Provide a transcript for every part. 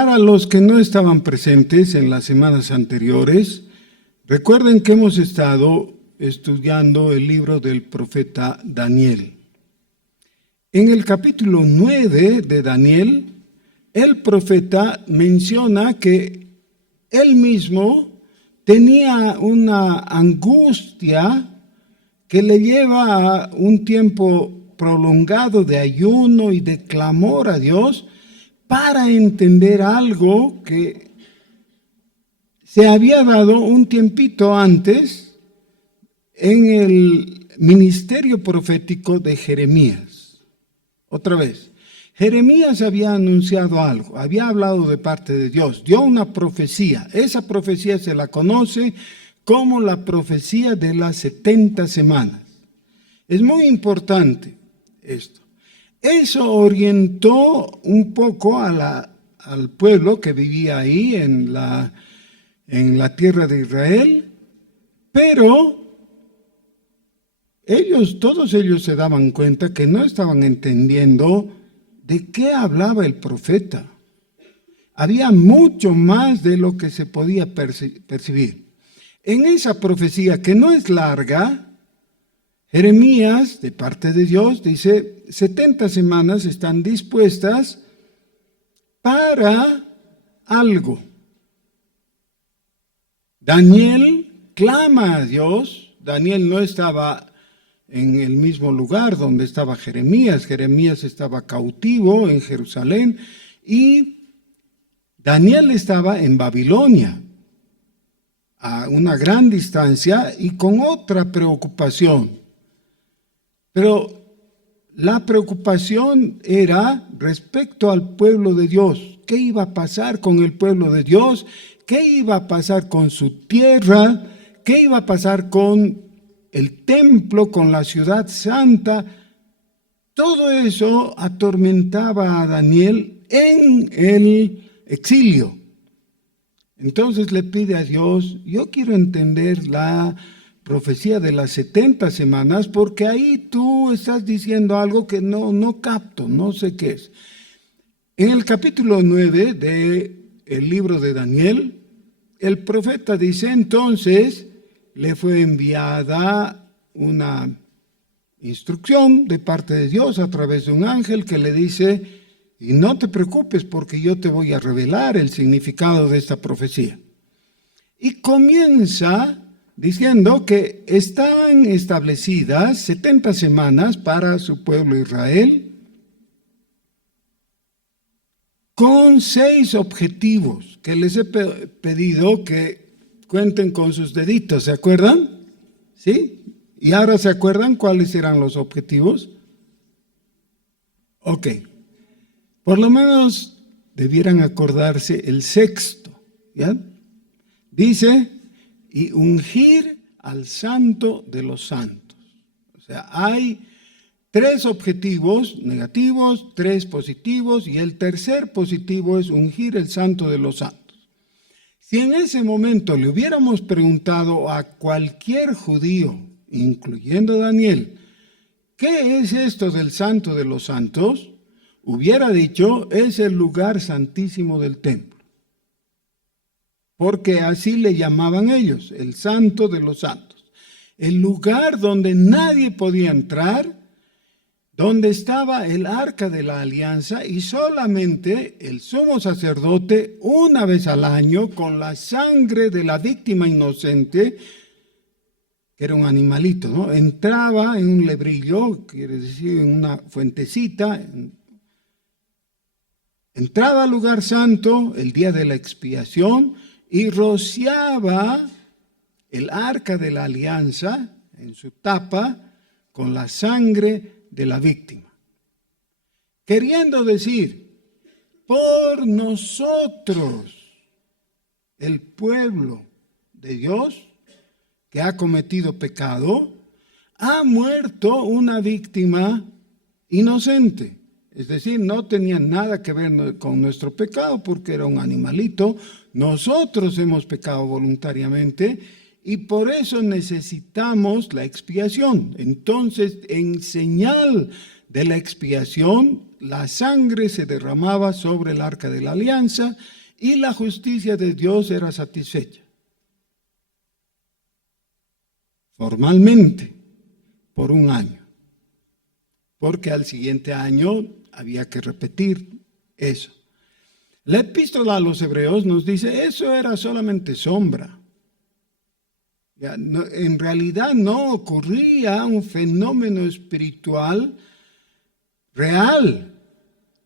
Para los que no estaban presentes en las semanas anteriores, recuerden que hemos estado estudiando el libro del profeta Daniel. En el capítulo 9 de Daniel, el profeta menciona que él mismo tenía una angustia que le lleva a un tiempo prolongado de ayuno y de clamor a Dios para entender algo que se había dado un tiempito antes en el ministerio profético de Jeremías. Otra vez, Jeremías había anunciado algo, había hablado de parte de Dios, dio una profecía. Esa profecía se la conoce como la profecía de las 70 semanas. Es muy importante esto. Eso orientó un poco al pueblo que vivía ahí en la tierra de Israel, pero todos ellos se daban cuenta que no estaban entendiendo de qué hablaba el profeta. Había mucho más de lo que se podía percibir. En esa profecía, que no es larga, Jeremías, de parte de Dios, dice, 70 semanas están dispuestas para algo. Daniel clama a Dios. Daniel no estaba en el mismo lugar donde estaba Jeremías. Jeremías estaba cautivo en Jerusalén y Daniel estaba en Babilonia, a una gran distancia y con otra preocupación. Pero la preocupación era respecto al pueblo de Dios. ¿Qué iba a pasar con el pueblo de Dios? ¿Qué iba a pasar con su tierra? ¿Qué iba a pasar con el templo, con la ciudad santa? Todo eso atormentaba a Daniel en el exilio. Entonces le pide a Dios, yo quiero entender la profecía de las 70 semanas, porque ahí tú estás diciendo algo que no capto, no sé qué es. En el capítulo 9 del libro de Daniel, el profeta dice, entonces le fue enviada una instrucción de parte de Dios a través de un ángel que le dice, y no te preocupes porque yo te voy a revelar el significado de esta profecía. Y comienza diciendo que están establecidas 70 semanas para su pueblo Israel con 6 objetivos que les he pedido que cuenten con sus deditos, ¿se acuerdan? ¿Sí? ¿Y ahora se acuerdan cuáles eran los objetivos? Ok. Por lo menos debieran acordarse el sexto, ¿ya? Dice, y ungir al santo de los santos. O sea, hay 3 objetivos negativos, 3 positivos, y el tercer positivo es ungir el santo de los santos. Si en ese momento le hubiéramos preguntado a cualquier judío, incluyendo Daniel, ¿qué es esto del santo de los santos?, hubiera dicho, es el lugar santísimo del templo. Porque así le llamaban ellos, el santo de los santos. El lugar donde nadie podía entrar, donde estaba el arca de la alianza y solamente el sumo sacerdote una vez al año con la sangre de la víctima inocente, que era un animalito, ¿no? Entraba en un lebrillo, quiere decir en una fuentecita, entraba al lugar santo el día de la expiación y rociaba el arca de la alianza en su tapa con la sangre de la víctima. Queriendo decir, por nosotros, el pueblo de Dios que ha cometido pecado, ha muerto una víctima inocente. Es decir, no tenía nada que ver con nuestro pecado porque era un animalito. Nosotros hemos pecado voluntariamente y por eso necesitamos la expiación. Entonces, en señal de la expiación, la sangre se derramaba sobre el arca de la alianza y la justicia de Dios era satisfecha. Formalmente, por un año, porque al siguiente año había que repetir eso. La epístola a los Hebreos nos dice, eso era solamente sombra. En realidad no ocurría un fenómeno espiritual real,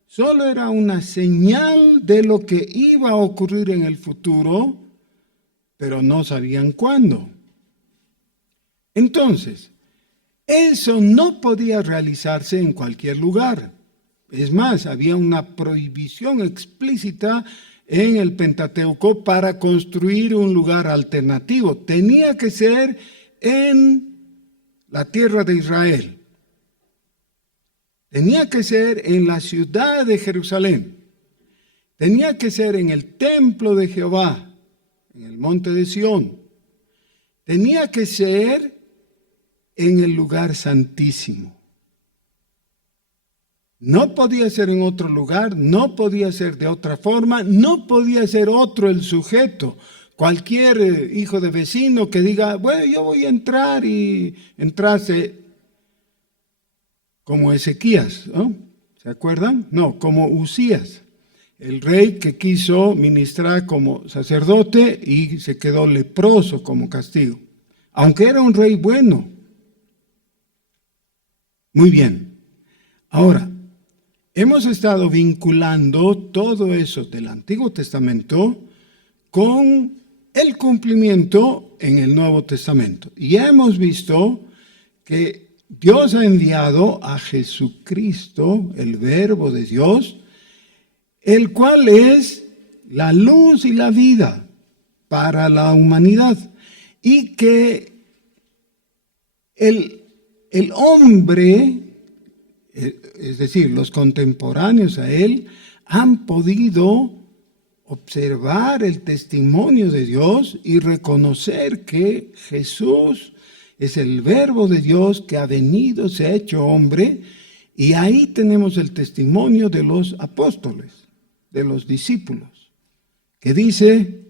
solo era una señal de lo que iba a ocurrir en el futuro, pero no sabían cuándo. Entonces, eso no podía realizarse en cualquier lugar. Es más, había una prohibición explícita en el Pentateuco para construir un lugar alternativo. Tenía que ser en la tierra de Israel. Tenía que ser en la ciudad de Jerusalén. Tenía que ser en el templo de Jehová, en el monte de Sión. Tenía que ser en el lugar santísimo. No podía ser en otro lugar, no podía ser de otra forma, no podía ser otro el sujeto. Cualquier hijo de vecino que diga, bueno, yo voy a entrar y entrase como Ezequías, ¿no? ¿Se acuerdan? No, como Usías, el rey que quiso ministrar como sacerdote y se quedó leproso como castigo, aunque era un rey bueno. Muy bien. Ahora, hemos estado vinculando todo eso del Antiguo Testamento con el cumplimiento en el Nuevo Testamento. Y ya hemos visto que Dios ha enviado a Jesucristo, el Verbo de Dios, el cual es la luz y la vida para la humanidad. Y que el hombre, es decir, los contemporáneos a él, han podido observar el testimonio de Dios y reconocer que Jesús es el Verbo de Dios que ha venido, se ha hecho hombre, y ahí tenemos el testimonio de los apóstoles, de los discípulos, que dice,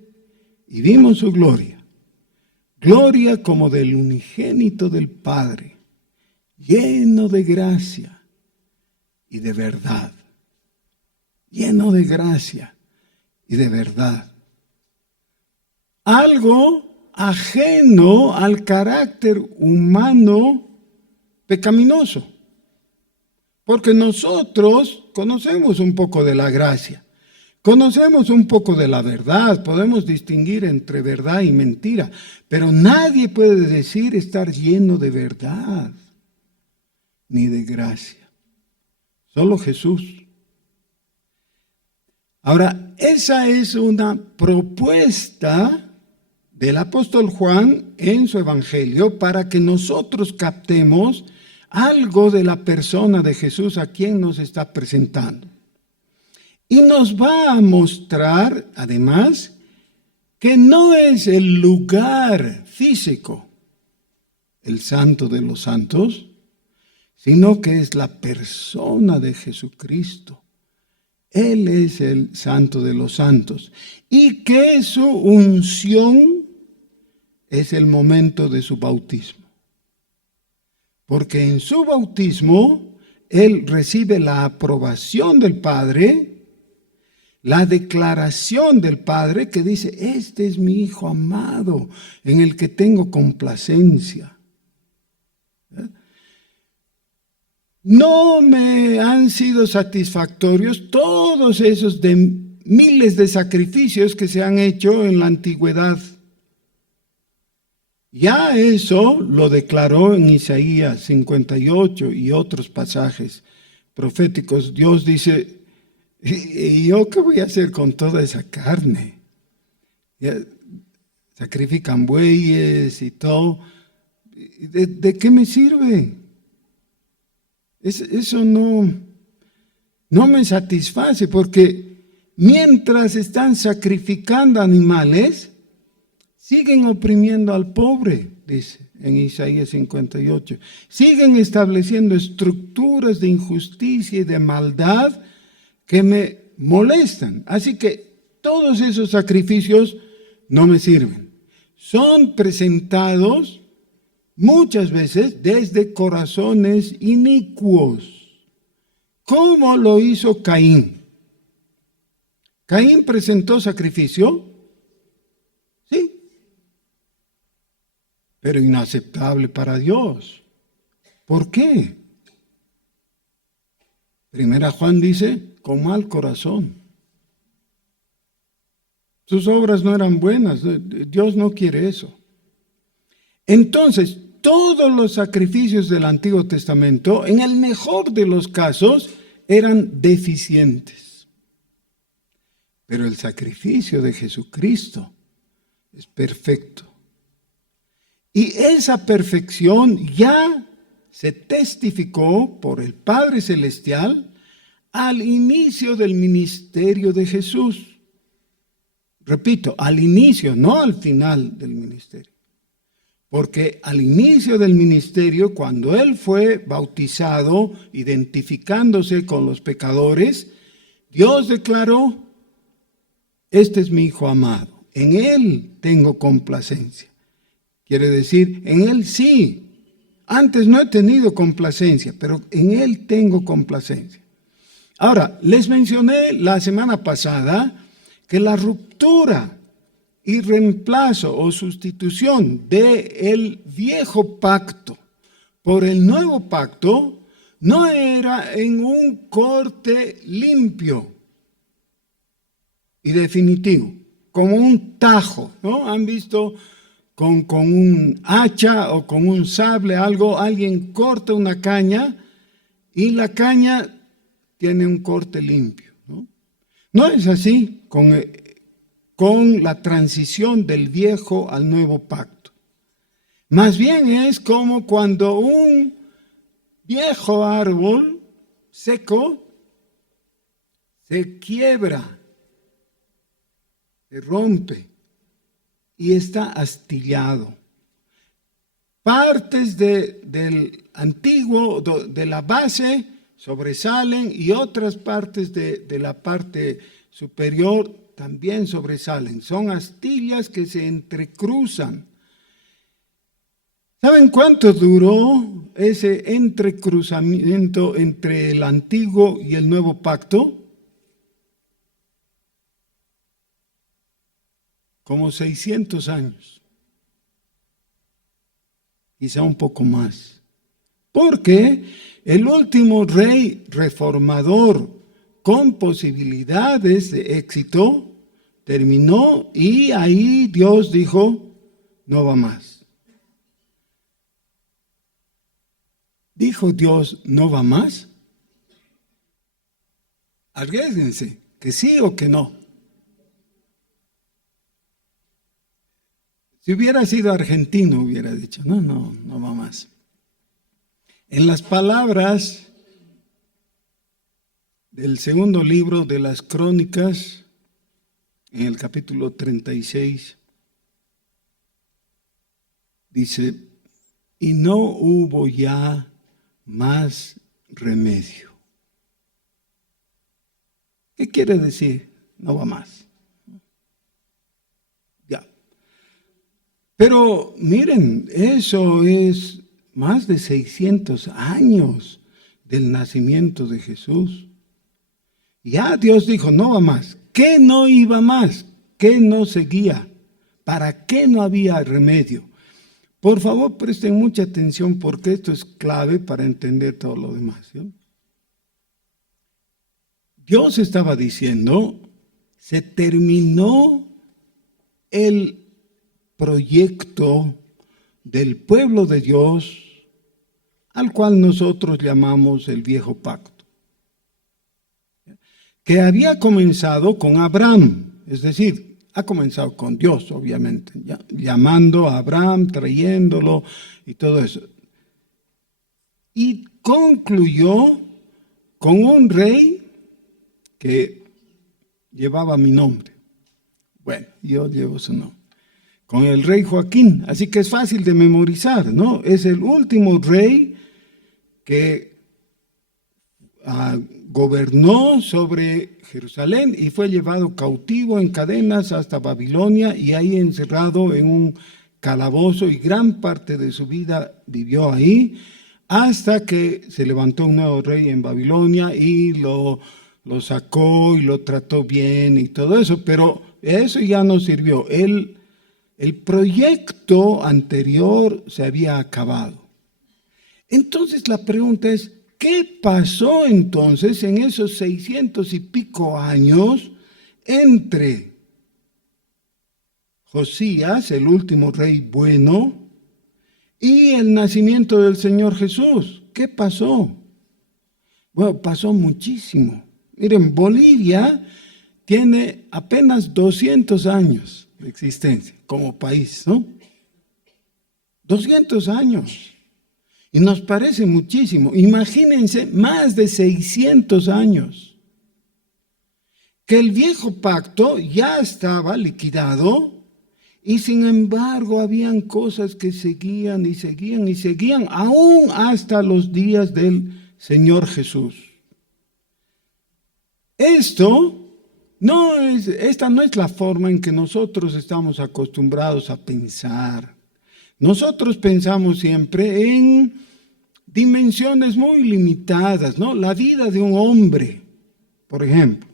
y vimos su gloria, gloria como del unigénito del Padre, lleno de gracia y de verdad, lleno de gracia y de verdad. Algo ajeno al carácter humano pecaminoso, porque nosotros conocemos un poco de la gracia, conocemos un poco de la verdad, podemos distinguir entre verdad y mentira, pero nadie puede decir estar lleno de verdad ni de gracia. Solo Jesús. Ahora, esa es una propuesta del apóstol Juan en su evangelio para que nosotros captemos algo de la persona de Jesús a quien nos está presentando. Y nos va a mostrar, además, que no es el lugar físico, el santo de los santos, sino que es la persona de Jesucristo. Él es el santo de los santos. Y que su unción es el momento de su bautismo. Porque en su bautismo, Él recibe la aprobación del Padre, la declaración del Padre que dice, este es mi Hijo amado, en el que tengo complacencia. No me han sido satisfactorios todos esos de miles de sacrificios que se han hecho en la antigüedad. Ya eso lo declaró en Isaías 58 y otros pasajes proféticos. Dios dice, ¿y yo qué voy a hacer con toda esa carne? Ya sacrifican bueyes y todo. ¿De qué me sirve? Eso no me satisface, porque mientras están sacrificando animales, siguen oprimiendo al pobre, dice en Isaías 58. Siguen estableciendo estructuras de injusticia y de maldad que me molestan. Así que todos esos sacrificios no me sirven. Son presentados muchas veces desde corazones inicuos, como lo hizo Caín. ¿Caín presentó sacrificio? Sí, pero inaceptable para Dios. ¿Por qué? Primera Juan dice, con mal corazón. Sus obras no eran buenas, Dios no quiere eso. Entonces, todos los sacrificios del Antiguo Testamento, en el mejor de los casos, eran deficientes. Pero el sacrificio de Jesucristo es perfecto. Y esa perfección ya se testificó por el Padre Celestial al inicio del ministerio de Jesús. Repito, al inicio, no al final del ministerio. Porque al inicio del ministerio, cuando Él fue bautizado, identificándose con los pecadores, Dios declaró, este es mi Hijo amado, en Él tengo complacencia. Quiere decir, en Él sí. Antes no he tenido complacencia, pero en Él tengo complacencia. Ahora, les mencioné la semana pasada que la ruptura y reemplazo o sustitución del viejo pacto por el nuevo pacto no era en un corte limpio y definitivo, como un tajo, ¿no? ¿Han visto con un hacha o con un sable algo? Alguien corta una caña y la caña tiene un corte limpio, ¿no? No es así con la transición del viejo al nuevo pacto. Más bien es como cuando un viejo árbol seco se quiebra, se rompe y está astillado. Partes del antiguo, de la base, sobresalen y otras partes de la parte superior también sobresalen. Son astillas que se entrecruzan. ¿Saben cuánto duró ese entrecruzamiento entre el antiguo y el nuevo pacto? Como 600 años. Quizá un poco más. Porque el último rey reformador con posibilidades de éxito terminó y ahí Dios dijo, no va más. ¿Dijo Dios, no va más? Arriésguense, que sí o que no. Si hubiera sido argentino, hubiera dicho, no va más. En las palabras del segundo libro de las Crónicas, en el capítulo 36, dice, y no hubo ya más remedio. ¿Qué quiere decir? No va más. Ya. Pero miren, eso es más de 600 años del nacimiento de Jesús. Ya Dios dijo, no va más. ¿Qué no iba más? ¿Qué no seguía? ¿Para qué no había remedio? Por favor, presten mucha atención porque esto es clave para entender todo lo demás, ¿sí? Dios estaba diciendo, se terminó el proyecto del pueblo de Dios, al cual nosotros llamamos el viejo pacto, que había comenzado con Abraham, es decir, ha comenzado con Dios, obviamente, llamando a Abraham, trayéndolo y todo eso. Y concluyó con un rey que llevaba mi nombre. Bueno, yo llevo su nombre. con el rey Joaquín. Así que es fácil de memorizar, ¿no? Es el último rey que gobernó sobre Jerusalén y fue llevado cautivo en cadenas hasta Babilonia y ahí encerrado en un calabozo, y gran parte de su vida vivió ahí hasta que se levantó un nuevo rey en Babilonia y lo sacó y lo trató bien y todo eso, pero eso ya no sirvió. El proyecto anterior se había acabado. Entonces la pregunta es, ¿qué pasó entonces en esos 600 y pico años entre Josías, el último rey bueno, y el nacimiento del Señor Jesús? ¿Qué pasó? Bueno, pasó muchísimo. Miren, Bolivia tiene apenas 200 años de existencia como país, ¿no? 200 años. Y nos parece muchísimo. Imagínense, más de 600 años. Que el viejo pacto ya estaba liquidado y sin embargo habían cosas que seguían y seguían y seguían, aún hasta los días del Señor Jesús. Esta no es la forma en que nosotros estamos acostumbrados a pensar. Nosotros pensamos siempre en dimensiones muy limitadas, ¿no? La vida de un hombre, por ejemplo,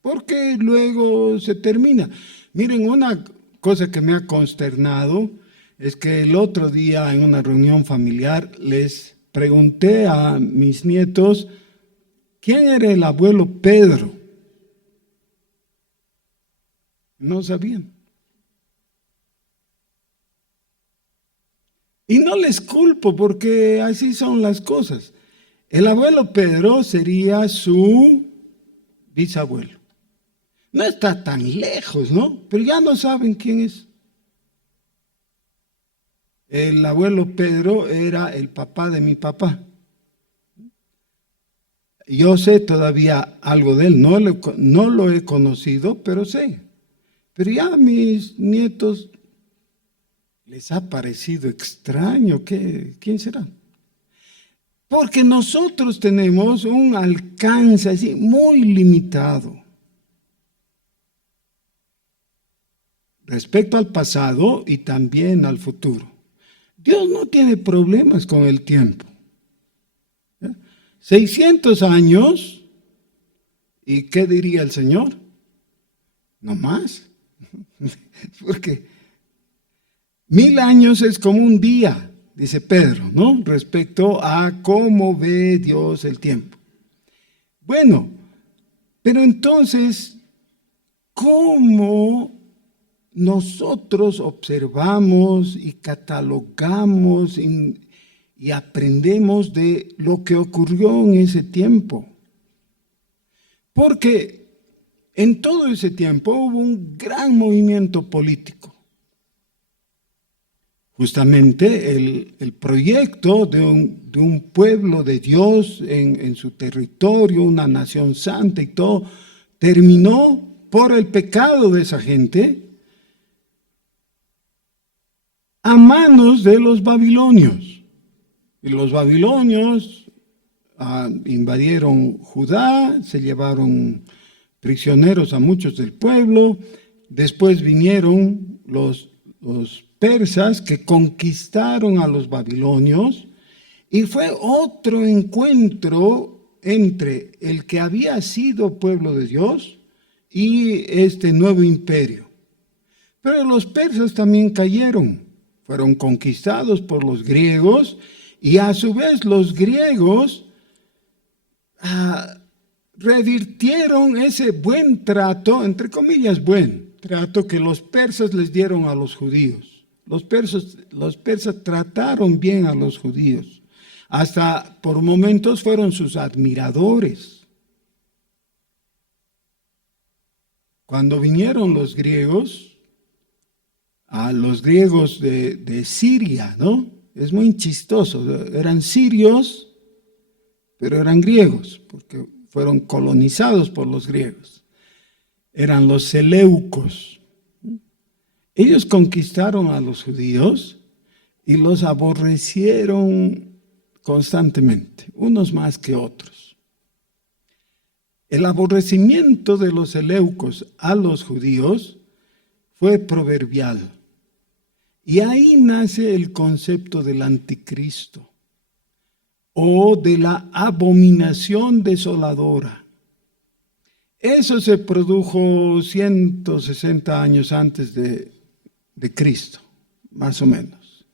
porque luego se termina. Miren, una cosa que me ha consternado es que el otro día en una reunión familiar les pregunté a mis nietos quién era el abuelo Pedro. No sabían. Y no les culpo porque así son las cosas. El abuelo Pedro sería su bisabuelo. No está tan lejos, ¿no? Pero ya no saben quién es. El abuelo Pedro era el papá de mi papá. Yo sé todavía algo de él, no lo he conocido, pero sé. Pero ya a mis nietos les ha parecido extraño. ¿Quién será? Porque nosotros tenemos un alcance así muy limitado respecto al pasado y también al futuro. Dios no tiene problemas con el tiempo. 600 años, ¿y qué diría el Señor? No más. Porque 1000 años es como un día, dice Pedro, ¿no? Respecto a cómo ve Dios el tiempo. Bueno, pero entonces, ¿cómo nosotros observamos y catalogamos y aprendemos de lo que ocurrió en ese tiempo? Porque en todo ese tiempo hubo un gran movimiento político. Justamente el proyecto de un pueblo de Dios en su territorio, una nación santa y todo, terminó por el pecado de esa gente a manos de los babilonios. Y los babilonios invadieron Judá, se llevaron prisioneros a muchos del pueblo, después vinieron los persas que conquistaron a los babilonios y fue otro encuentro entre el que había sido pueblo de Dios y este nuevo imperio. Pero los persas también cayeron, fueron conquistados por los griegos y a su vez los griegos revirtieron ese buen trato, entre comillas buen trato, que los persas les dieron a los judíos. Los persas trataron bien a los judíos, hasta por momentos fueron sus admiradores. Cuando vinieron los griegos, a los griegos de Siria, ¿no? Es muy chistoso, eran sirios, pero eran griegos, porque fueron colonizados por los griegos. Eran los seleucos. Ellos conquistaron a los judíos y los aborrecieron constantemente, unos más que otros. El aborrecimiento de los seleucos a los judíos fue proverbial. Y ahí nace el concepto del anticristo o de la abominación desoladora. Eso se produjo 160 años antes de Cristo, más o menos.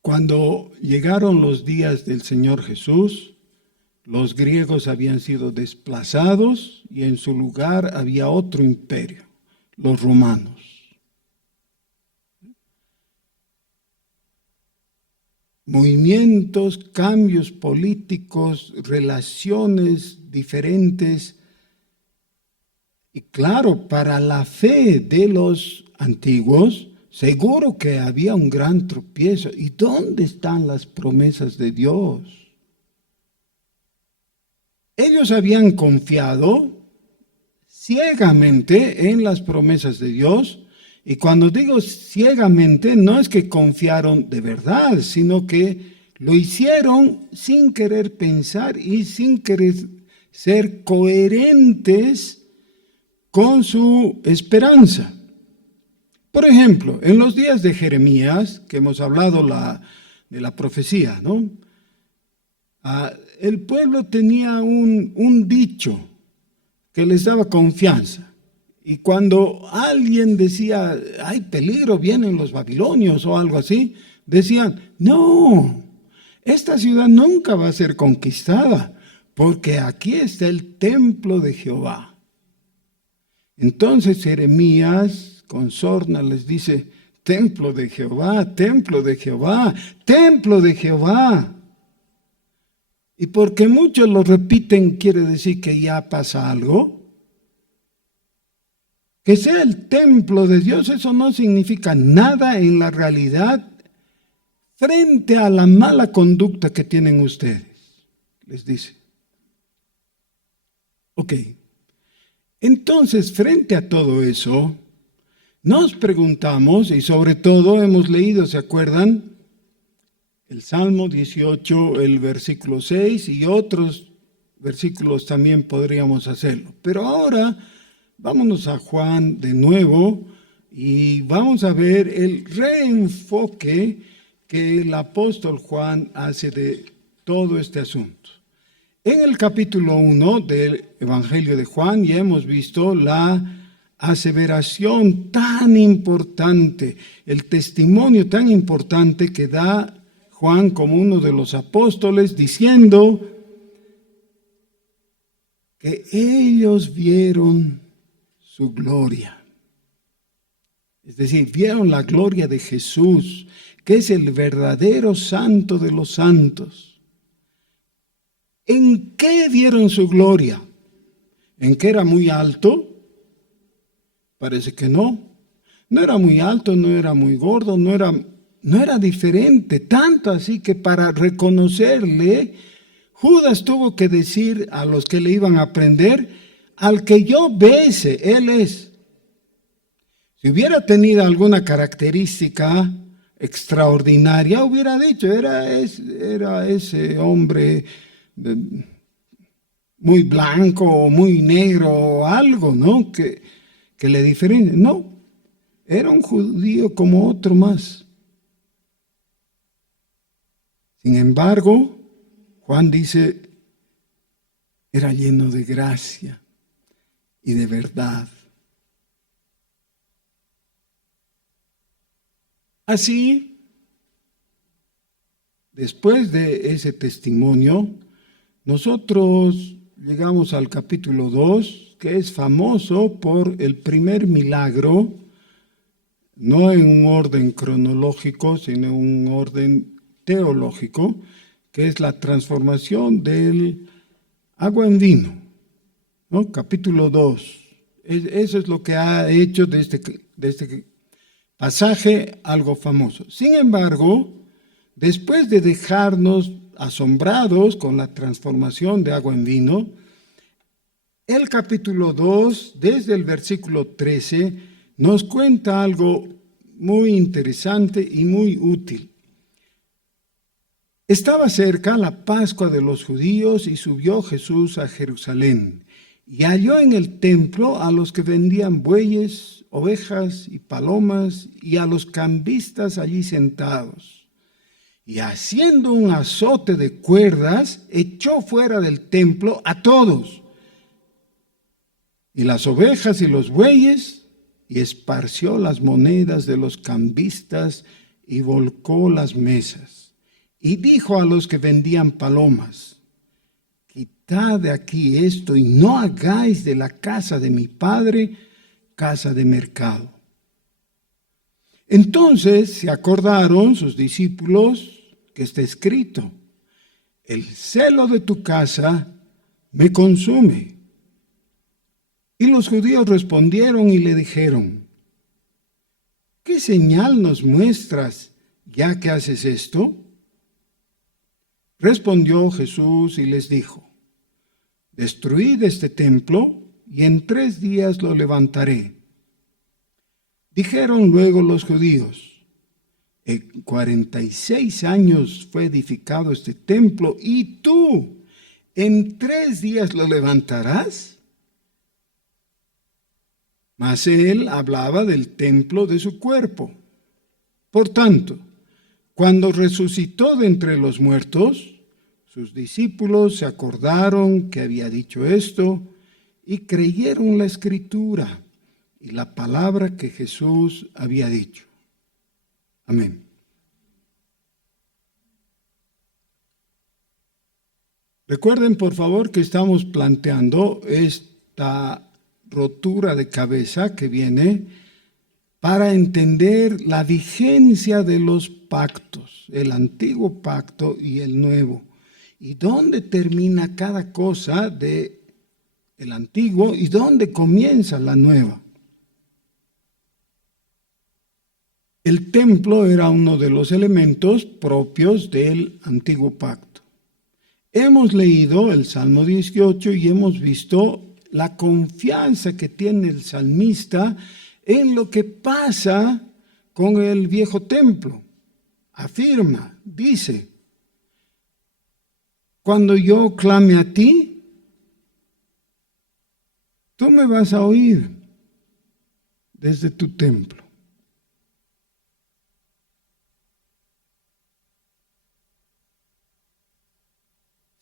Cuando llegaron los días del Señor Jesús, los griegos habían sido desplazados y en su lugar había otro imperio, los romanos. Movimientos, cambios políticos, relaciones diferentes. Y claro, para la fe de los antiguos, seguro que había un gran tropiezo. ¿Y dónde están las promesas de Dios? Ellos habían confiado ciegamente en las promesas de Dios. Y cuando digo ciegamente, no es que confiaron de verdad, sino que lo hicieron sin querer pensar y sin querer ser coherentes con su esperanza. Por ejemplo, en los días de Jeremías, que hemos hablado de la profecía, ¿no? El pueblo tenía un dicho que les daba confianza. Y cuando alguien decía, hay peligro, vienen los babilonios o algo así, decían, no, esta ciudad nunca va a ser conquistada, porque aquí está el templo de Jehová. Entonces Jeremías con sorna les dice, templo de Jehová, templo de Jehová, templo de Jehová. Y porque muchos lo repiten, quiere decir que ya pasa algo. Que sea el templo de Dios, eso no significa nada en la realidad frente a la mala conducta que tienen ustedes, les dice. Ok, entonces frente a todo eso, nos preguntamos, y sobre todo hemos leído, ¿se acuerdan? El Salmo 18, el versículo 6 y otros versículos también podríamos hacerlo. Pero ahora vámonos a Juan de nuevo y vamos a ver el reenfoque que el apóstol Juan hace de todo este asunto. En el capítulo 1 del Evangelio de Juan ya hemos visto la aseveración tan importante, el testimonio tan importante que da Juan como uno de los apóstoles, diciendo que ellos vieron su gloria. Es decir, vieron la gloria de Jesús, que es el verdadero santo de los santos. ¿En qué vieron su gloria? ¿En que era muy alto? Parece que no. No era muy alto, no era muy gordo, no era diferente. Tanto así que para reconocerle, Judas tuvo que decir a los que le iban a aprender, al que yo bese, él es. Si hubiera tenido alguna característica extraordinaria, hubiera dicho, era ese hombre muy blanco o muy negro o algo, ¿no? Que le diferencia. No, era un judío como otro más. Sin embargo, Juan dice, era lleno de gracia y de verdad. Así, después de ese testimonio, nosotros llegamos al capítulo 2, que es famoso por el primer milagro, no en un orden cronológico, sino en un orden teológico, que es la transformación del agua en vino, ¿no? Capítulo 2. Eso es lo que ha hecho de este pasaje algo famoso. Sin embargo, después de dejarnos asombrados con la transformación de agua en vino, El capítulo 2, desde el versículo 13, nos cuenta algo muy interesante y muy útil. Estaba cerca la Pascua de los judíos y subió Jesús a Jerusalén y halló en el templo a los que vendían bueyes, ovejas y palomas y a los cambistas allí sentados. Y haciendo un azote de cuerdas, echó fuera del templo a todos, y las ovejas y los bueyes, y esparció las monedas de los cambistas y volcó las mesas. Y dijo a los que vendían palomas: quitad de aquí esto y no hagáis de la casa de mi padre casa de mercado. Entonces se acordaron sus discípulos que está escrito: el celo de tu casa me consume. Y los judíos respondieron y le dijeron: ¿qué señal nos muestras ya que haces esto? Respondió Jesús y les dijo: destruid este templo y en 3 días lo levantaré. Dijeron luego los judíos: en 46 años fue edificado este templo y tú en 3 días lo levantarás. Mas él hablaba del templo de su cuerpo. Por tanto, cuando resucitó de entre los muertos, sus discípulos se acordaron que había dicho esto y creyeron la escritura y la palabra que Jesús había dicho. Amén. Recuerden, por favor, que estamos planteando esta rotura de cabeza que viene para entender la vigencia de los pactos, el antiguo pacto y el nuevo, y dónde termina cada cosa de el antiguo y dónde comienza la nueva. El templo era uno de los elementos propios del antiguo pacto. Hemos leído el Salmo 18 y hemos visto la confianza que tiene el salmista en lo que pasa con el viejo templo. Afirma, dice: cuando yo clame a ti, tú me vas a oír desde tu templo.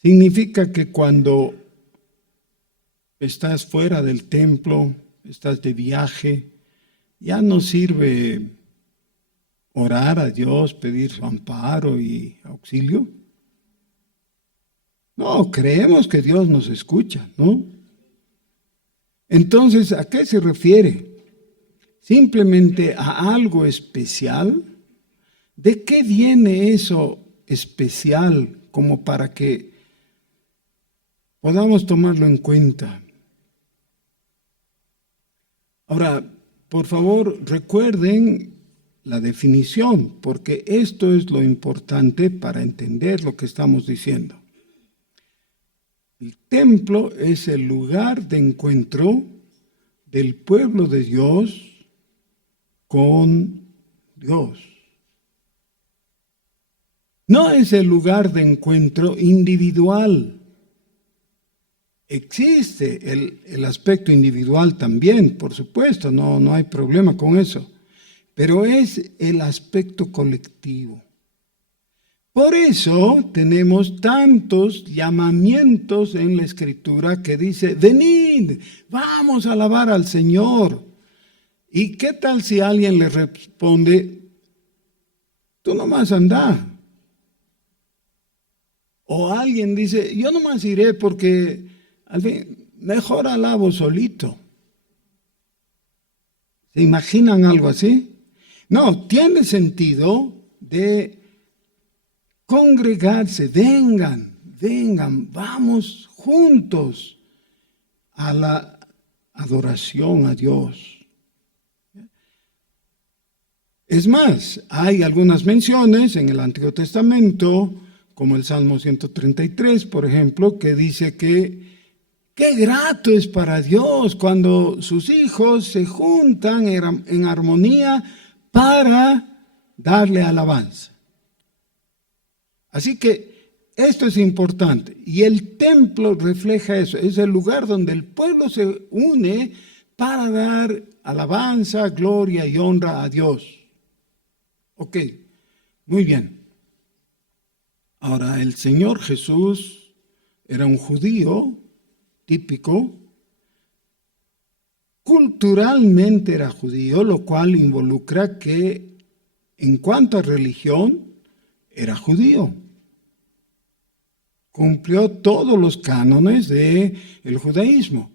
Significa que cuando estás fuera del templo, estás de viaje, ya no sirve orar a Dios, pedir su amparo y auxilio. No, creemos que Dios nos escucha, ¿no? Entonces, ¿a qué se refiere? Simplemente a algo especial. ¿De qué viene eso especial como para que podamos tomarlo en cuenta? Ahora, por favor, recuerden la definición, porque esto es lo importante para entender lo que estamos diciendo. El templo es el lugar de encuentro del pueblo de Dios con Dios. No es el lugar de encuentro individual. Existe el aspecto individual también, por supuesto, no hay problema con eso, pero es el aspecto colectivo. Por eso tenemos tantos llamamientos en la Escritura que dice: venid, vamos a alabar al Señor. ¿Y qué tal si alguien le responde: tú nomás andá? O alguien dice: yo nomás iré porque al fin, mejor alabo solito. ¿Se imaginan algo así? No, tiene sentido de congregarse. Vengan, vamos juntos a la adoración a Dios. Es más, hay algunas menciones en el Antiguo Testamento, como el Salmo 133, por ejemplo, que dice que Qué grato es para Dios cuando sus hijos se juntan en armonía para darle alabanza. Así que esto es importante y el templo refleja eso, es el lugar donde el pueblo se une para dar alabanza, gloria y honra a Dios. Ok, muy bien. Ahora, el Señor Jesús era un judío típico, culturalmente era judío, lo cual involucra que en cuanto a religión era judío. Cumplió todos los cánones del judaísmo.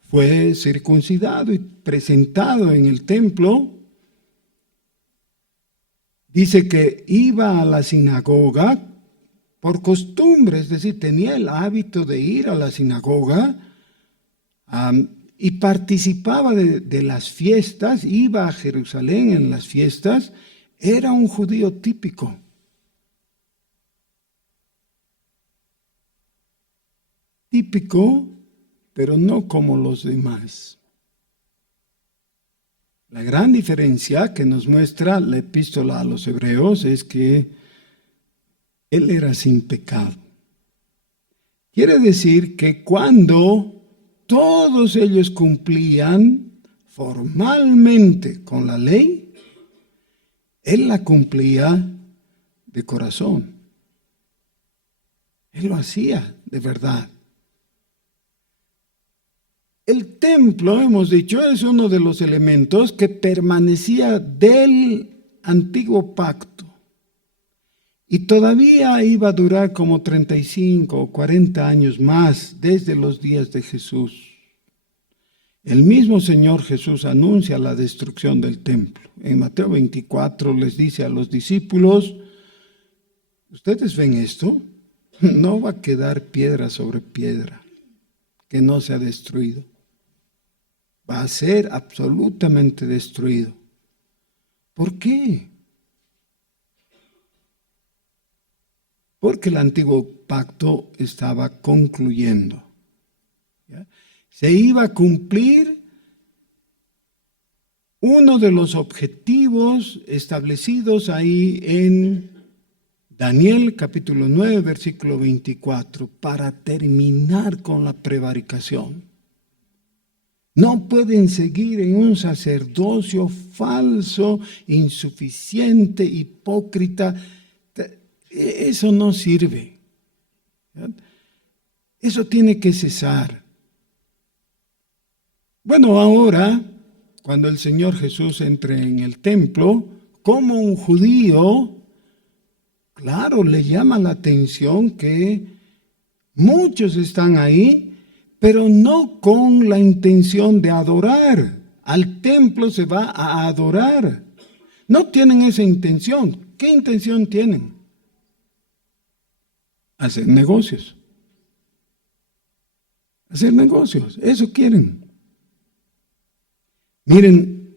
Fue circuncidado y presentado en el templo. Dice que iba a la sinagoga por costumbre, es decir, tenía el hábito de ir a la sinagoga y participaba de las fiestas, iba a Jerusalén en las fiestas, era un judío típico. Típico, pero no como los demás. La gran diferencia que nos muestra la epístola a los Hebreos es que él era sin pecado. Quiere decir que cuando todos ellos cumplían formalmente con la ley, él la cumplía de corazón. Él lo hacía de verdad. El templo, hemos dicho, es uno de los elementos que permanecía del antiguo pacto. Y todavía iba a durar como 35 o 40 años más desde los días de Jesús. El mismo Señor Jesús anuncia la destrucción del templo. En Mateo 24 les dice a los discípulos, ¿ustedes ven esto? No va a quedar piedra sobre piedra que no sea destruido. Va a ser absolutamente destruido. ¿Por qué? Porque el antiguo pacto estaba concluyendo. ¿Ya? Se iba a cumplir uno de los objetivos establecidos ahí en Daniel capítulo 9, versículo 24, para terminar con la prevaricación. No pueden seguir en un sacerdocio falso, insuficiente, hipócrita. Eso no sirve. Eso tiene que cesar. Bueno, ahora, cuando el Señor Jesús entre en el templo, como un judío, claro, le llama la atención que muchos están ahí, pero no con la intención de adorar. Al templo se va a adorar. No tienen esa intención. ¿Qué intención tienen? Hacer negocios. Hacer negocios. Eso quieren. Miren,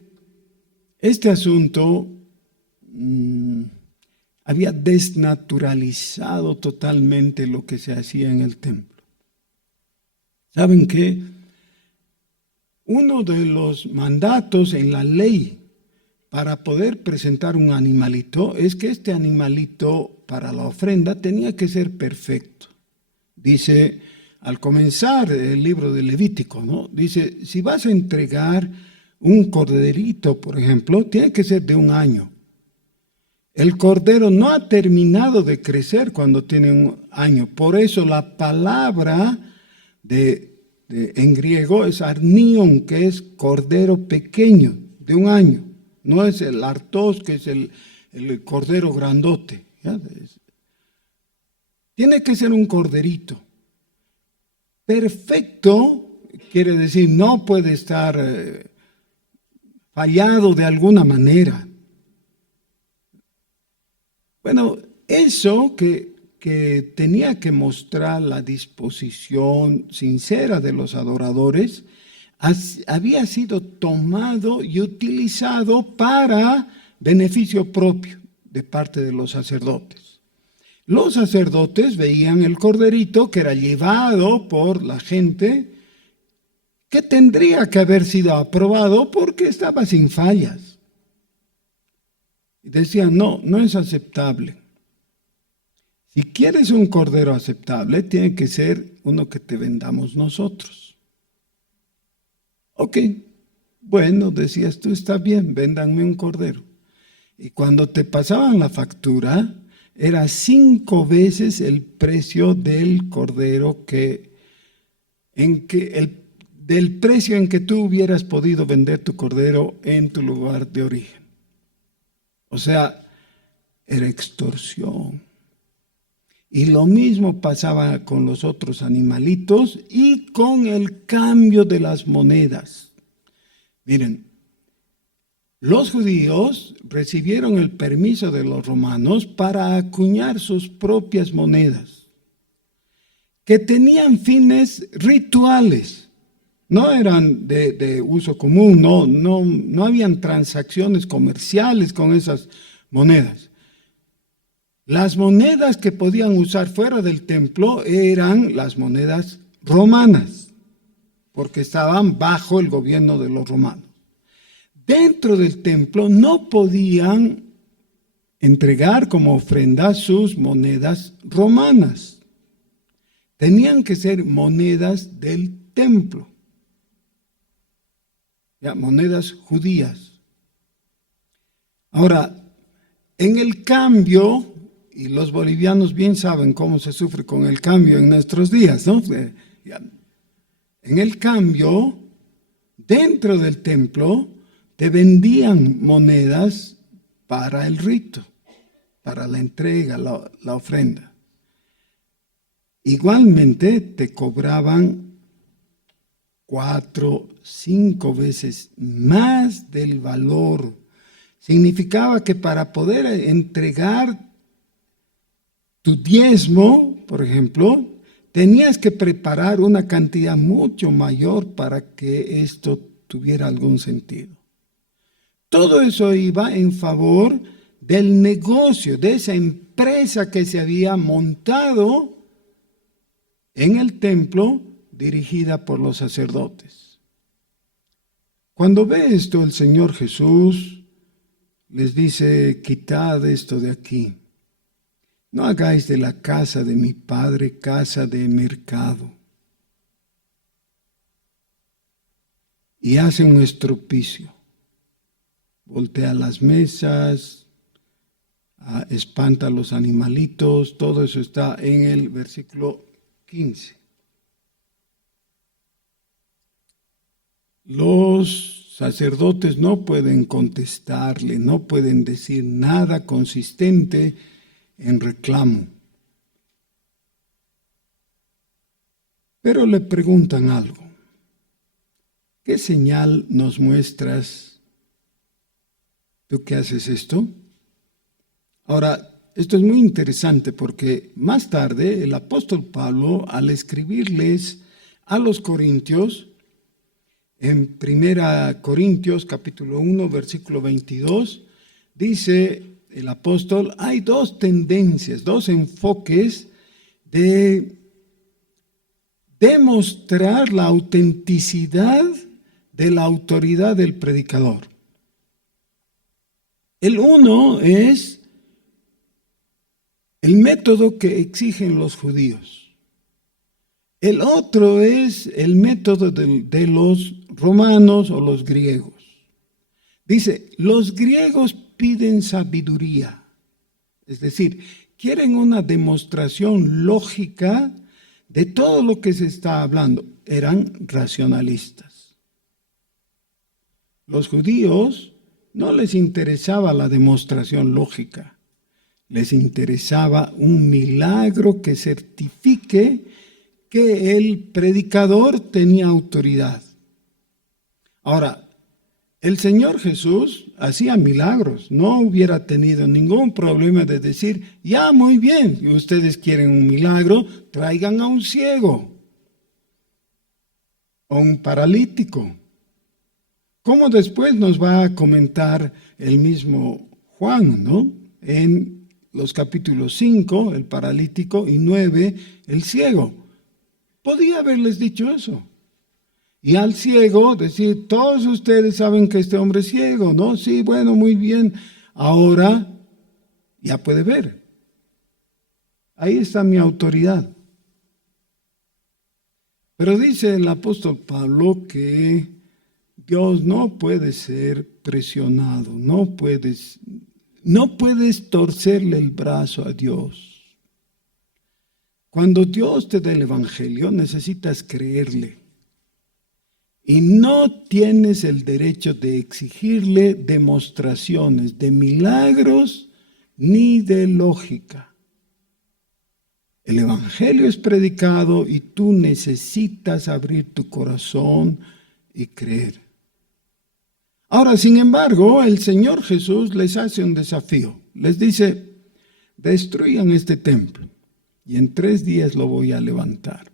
este asunto había desnaturalizado totalmente lo que se hacía en el templo. ¿Saben qué? Uno de los mandatos en la ley para poder presentar un animalito es que este animalito para la ofrenda tenía que ser perfecto. Dice, al comenzar el libro de Levítico, ¿no? Dice, si vas a entregar un corderito, por ejemplo, tiene que ser de 1 año. El cordero no ha terminado de crecer cuando tiene 1 año. Por eso la palabra en griego es arnion, que es cordero pequeño, de 1 año. No es el artos, que es el cordero grandote. ¿Ya? Tiene que ser un corderito. Perfecto quiere decir no puede estar fallado de alguna manera. Bueno, eso que tenía que mostrar la disposición sincera de los adoradores, había sido tomado y utilizado para beneficio propio de parte de los sacerdotes. Los sacerdotes veían el corderito que era llevado por la gente, que tendría que haber sido aprobado porque estaba sin fallas. Y decían, no, no es aceptable. Si quieres un cordero aceptable, tiene que ser uno que te vendamos nosotros. Ok, bueno, decías tú, está bien, véndanme un cordero. Y cuando te pasaban la factura, era 5 veces el precio del cordero del precio en que tú hubieras podido vender tu cordero en tu lugar de origen. O sea, era extorsión. Y lo mismo pasaba con los otros animalitos y con el cambio de las monedas. Miren, los judíos recibieron el permiso de los romanos para acuñar sus propias monedas, que tenían fines rituales, no eran de uso común, no habían transacciones comerciales con esas monedas. Las monedas que podían usar fuera del templo eran las monedas romanas, porque estaban bajo el gobierno de los romanos. Dentro del templo no podían entregar como ofrenda sus monedas romanas. Tenían que ser monedas del templo, ya, monedas judías. Ahora, en el cambio, y los bolivianos bien saben cómo se sufre con el cambio en nuestros días, ¿no? En el cambio, dentro del templo, te vendían monedas para el rito, para la entrega, la ofrenda. Igualmente te cobraban 4, 5 veces más del valor. Significaba que para poder entregar tu diezmo, por ejemplo, tenías que preparar una cantidad mucho mayor para que esto tuviera algún sentido. Todo eso iba en favor del negocio, de esa empresa que se había montado en el templo dirigida por los sacerdotes. Cuando ve esto el Señor Jesús les dice, quitad esto de aquí. No hagáis de la casa de mi Padre casa de mercado. Y hace un estropicio. Voltea las mesas, espanta a los animalitos, todo eso está en el versículo 15. Los sacerdotes no pueden contestarle, no pueden decir nada consistente en reclamo. Pero le preguntan algo. ¿Qué señal nos muestras? ¿Tú qué haces esto? Ahora, esto es muy interesante porque más tarde el apóstol Pablo, al escribirles a los corintios, en 1 Corintios capítulo 1, versículo 22, dice el apóstol, hay 2 tendencias, 2 enfoques de demostrar la autenticidad de la autoridad del predicador. El uno es el método que exigen los judíos. El otro es el método de los romanos o los griegos. Dice, los griegos piden sabiduría, es decir, quieren una demostración lógica de todo lo que se está hablando. Eran racionalistas. Los judíos no les interesaba la demostración lógica, les interesaba un milagro que certifique que el predicador tenía autoridad. Ahora, el Señor Jesús hacía milagros, no hubiera tenido ningún problema de decir, ya muy bien, si ustedes quieren un milagro, traigan a un ciego o un paralítico. Como después nos va a comentar el mismo Juan, ¿no? En los capítulos 5, el paralítico, y 9, el ciego. Podía haberles dicho eso. Y al ciego decir, todos ustedes saben que este hombre es ciego, ¿no? Sí, bueno, muy bien. Ahora ya puede ver. Ahí está mi autoridad. Pero dice el apóstol Pablo que Dios no puede ser presionado, no puedes torcerle el brazo a Dios. Cuando Dios te da el evangelio, necesitas creerle. Y no tienes el derecho de exigirle demostraciones de milagros ni de lógica. El evangelio es predicado y tú necesitas abrir tu corazón y creer. Ahora, sin embargo, el Señor Jesús les hace un desafío. Les dice, destruyan este templo y en 3 días lo voy a levantar.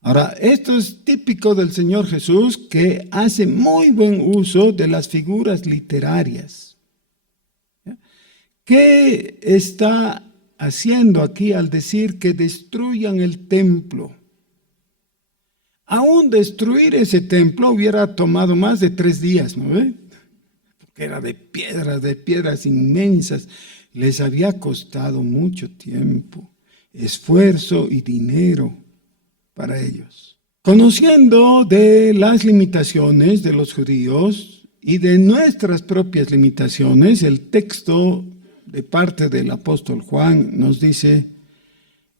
Ahora, esto es típico del Señor Jesús, que hace muy buen uso de las figuras literarias. ¿Qué está haciendo aquí al decir que destruyan el templo? Aún destruir ese templo hubiera tomado más de 3 días, ¿no ve? Porque era de piedras inmensas. Les había costado mucho tiempo, esfuerzo y dinero para ellos. Conociendo de las limitaciones de los judíos y de nuestras propias limitaciones, el texto de parte del apóstol Juan nos dice,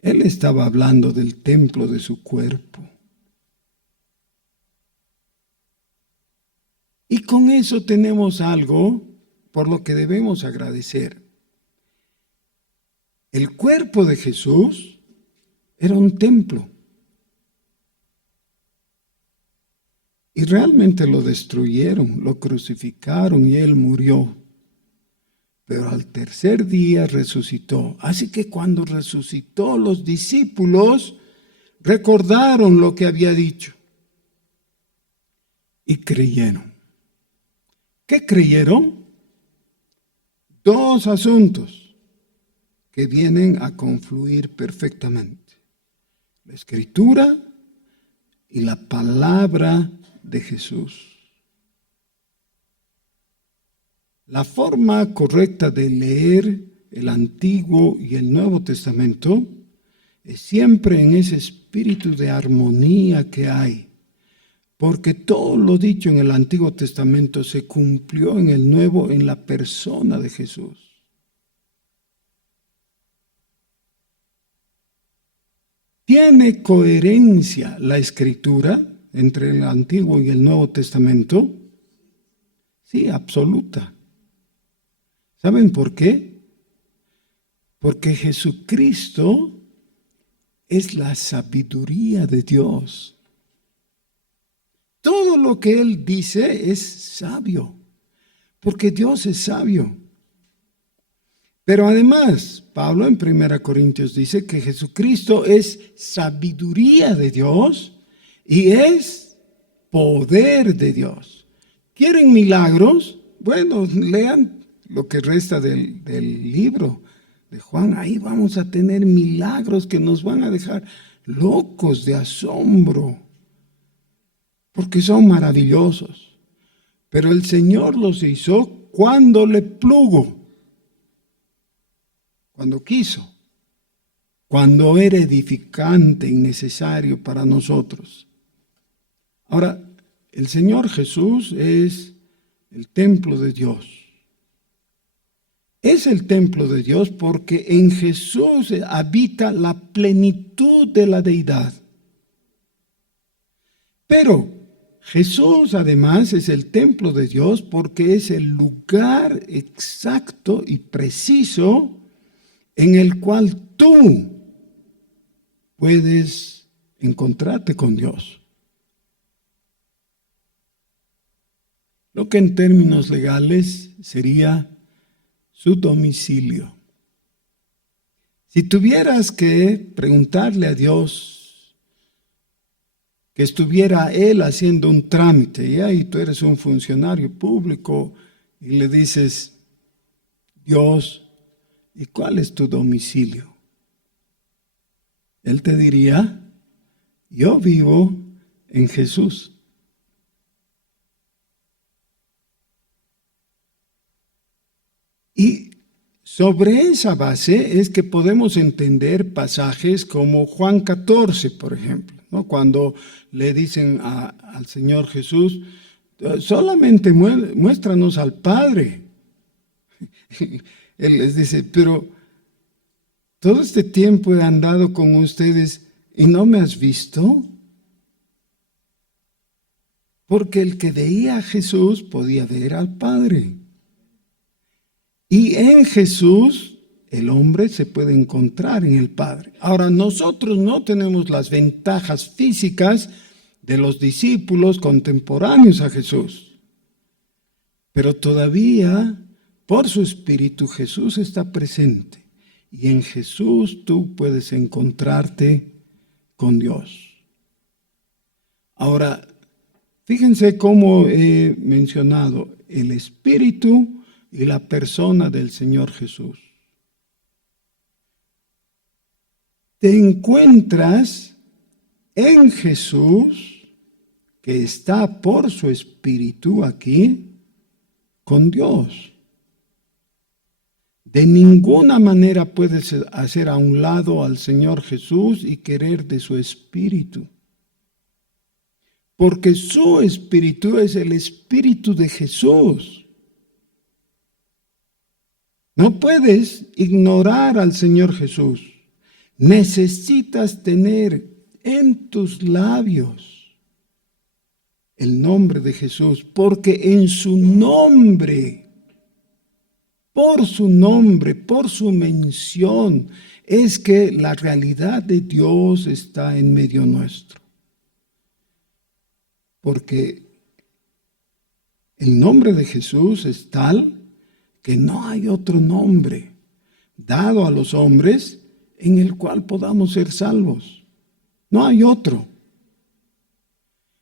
él estaba hablando del templo de su cuerpo. Y con eso tenemos algo por lo que debemos agradecer. El cuerpo de Jesús era un templo. Y realmente lo destruyeron, lo crucificaron y él murió. Pero al 3er día resucitó. Así que cuando resucitó, los discípulos recordaron lo que había dicho y creyeron. ¿Qué creyeron? 2 asuntos que vienen a confluir perfectamente: la Escritura y la palabra de Jesús. La forma correcta de leer el Antiguo y el Nuevo Testamento es siempre en ese espíritu de armonía que hay, porque todo lo dicho en el Antiguo Testamento se cumplió en el Nuevo en la persona de Jesús. ¿Tiene coherencia la Escritura entre el Antiguo y el Nuevo Testamento? Sí, absoluta. ¿Saben por qué? Porque Jesucristo es la sabiduría de Dios. Todo lo que Él dice es sabio, porque Dios es sabio. Pero además, Pablo en 1 Corintios dice que Jesucristo es sabiduría de Dios y es poder de Dios. ¿Quieren milagros? Bueno, lean lo que resta del libro de Juan. Ahí vamos a tener milagros que nos van a dejar locos de asombro, porque son maravillosos. Pero el Señor los hizo cuando le plugo, cuando quiso, cuando era edificante y necesario para nosotros. Ahora, el Señor Jesús es el templo de Dios. Es el templo de Dios porque en Jesús habita la plenitud de la deidad. Pero Jesús además es el templo de Dios porque es el lugar exacto y preciso en el cual tú puedes encontrarte con Dios. Lo que en términos legales sería su domicilio. Si tuvieras que preguntarle a Dios que estuviera Él haciendo un trámite, y tú eres un funcionario público y le dices, Dios, ¿y cuál es tu domicilio? Él te diría, yo vivo en Jesús. Y sobre esa base es que podemos entender pasajes como Juan 14, por ejemplo, ¿no? Cuando le dicen al Señor Jesús, solamente muéstranos al Padre. Él les dice, pero todo este tiempo he andado con ustedes y no me has visto. Porque el que veía a Jesús podía ver al Padre. Y en Jesús el hombre se puede encontrar en el Padre. Ahora, nosotros no tenemos las ventajas físicas de los discípulos contemporáneos a Jesús. Pero todavía, por su Espíritu, Jesús está presente. Y en Jesús tú puedes encontrarte con Dios. Ahora, fíjense cómo he mencionado el Espíritu y la persona del Señor Jesús. Te encuentras en Jesús, que está por su Espíritu aquí, con Dios. De ninguna manera puedes hacer a un lado al Señor Jesús y querer de su Espíritu. Porque su Espíritu es el Espíritu de Jesús. No puedes ignorar al Señor Jesús. Necesitas tener en tus labios el nombre de Jesús, porque en su nombre, por su mención, es que la realidad de Dios está en medio nuestro. Porque el nombre de Jesús es tal que no hay otro nombre dado a los hombres en el cual podamos ser salvos. No hay otro.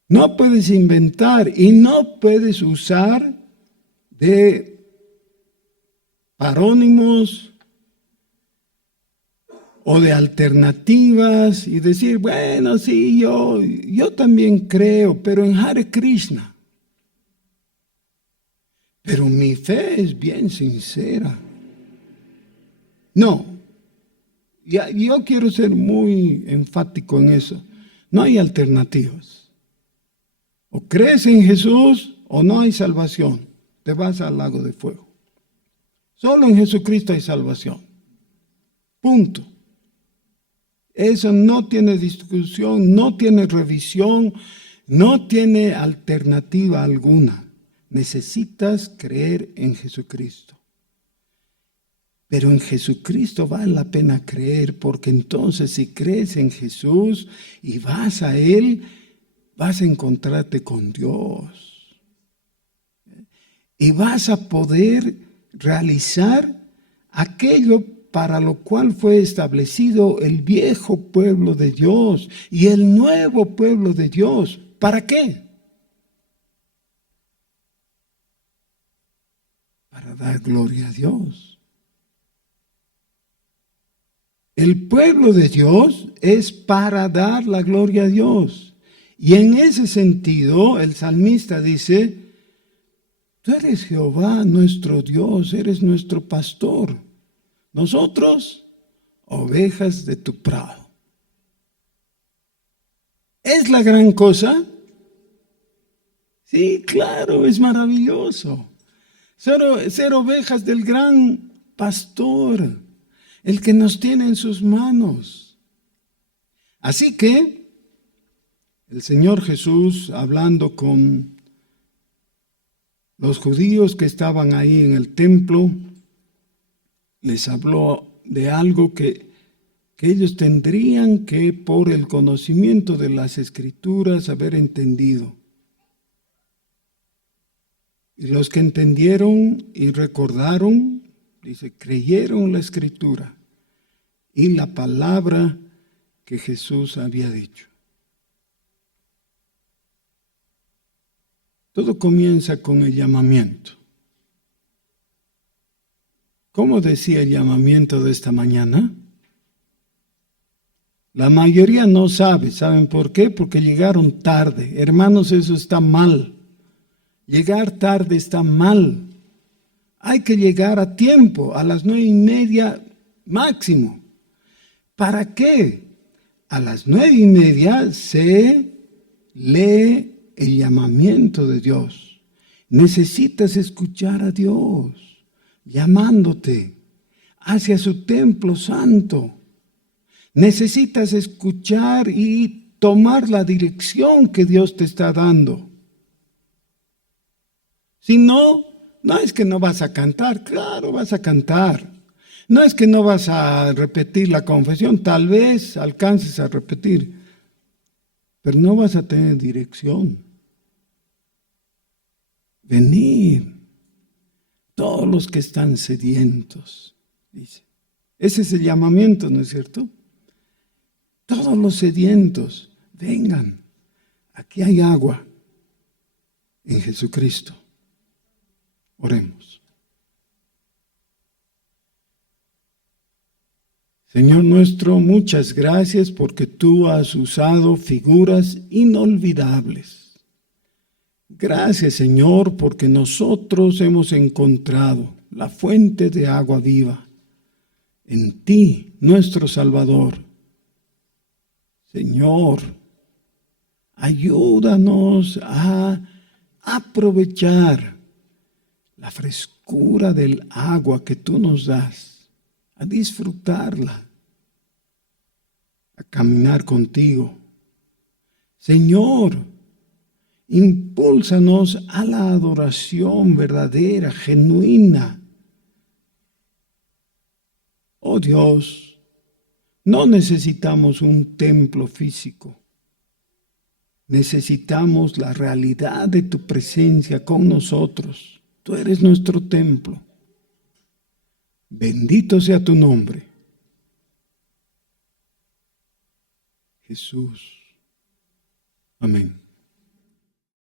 No puedes inventar y no puedes usar de parónimos o de alternativas y decir, bueno, sí, yo también creo, pero en Hare Krishna. Pero mi fe es bien sincera. No, yo quiero ser muy enfático en eso. No hay alternativas. O crees en Jesús o no hay salvación. Te vas al lago de fuego. Solo en Jesucristo hay salvación. Punto. Eso no tiene discusión, no tiene revisión, no tiene alternativa alguna. Necesitas creer en Jesucristo. Pero en Jesucristo vale la pena creer, porque entonces si crees en Jesús y vas a Él, vas a encontrarte con Dios. Y vas a poder realizar aquello para lo cual fue establecido el viejo pueblo de Dios y el nuevo pueblo de Dios. ¿Para qué? Para dar gloria a Dios. El pueblo de Dios es para dar la gloria a Dios. Y en ese sentido, el salmista dice, tú eres Jehová, nuestro Dios, eres nuestro pastor. Nosotros, ovejas de tu prado. ¿Es la gran cosa? Sí, claro, es maravilloso. Ser ovejas del gran pastor, el que nos tiene en sus manos. Así que el Señor Jesús, hablando con los judíos que estaban ahí en el templo, les habló de algo que ellos tendrían que, por el conocimiento de las Escrituras, haber entendido. Y los que entendieron y recordaron, dice, creyeron la Escritura y la palabra que Jesús había dicho. Todo comienza con el llamamiento. ¿Cómo decía el llamamiento de esta mañana? La mayoría no sabe. ¿Saben por qué? Porque llegaron tarde. Hermanos, eso está mal. Llegar tarde está mal. Hay que llegar a tiempo, a las 9:30 máximo. ¿Para qué? A las 9:30 se lee el llamamiento de Dios. Necesitas escuchar a Dios llamándote hacia su templo santo. Necesitas escuchar y tomar la dirección que Dios te está dando. Si no, no es que no vas a cantar, claro, vas a cantar. No es que no vas a repetir la confesión, tal vez alcances a repetir, pero no vas a tener dirección. Venid, todos los que están sedientos, dice. Ese es el llamamiento, ¿no es cierto? Todos los sedientos, vengan, aquí hay agua en Jesucristo. Oremos. Señor nuestro, muchas gracias porque tú has usado figuras inolvidables. Gracias, Señor, porque nosotros hemos encontrado la fuente de agua viva en ti, nuestro Salvador. Señor, ayúdanos a aprovechar la frescura del agua que tú nos das, a disfrutarla, a caminar contigo. Señor, impúlsanos a la adoración verdadera, genuina. Oh Dios, no necesitamos un templo físico. Necesitamos la realidad de tu presencia con nosotros. Tú eres nuestro templo. Bendito sea tu nombre, Jesús. Amén.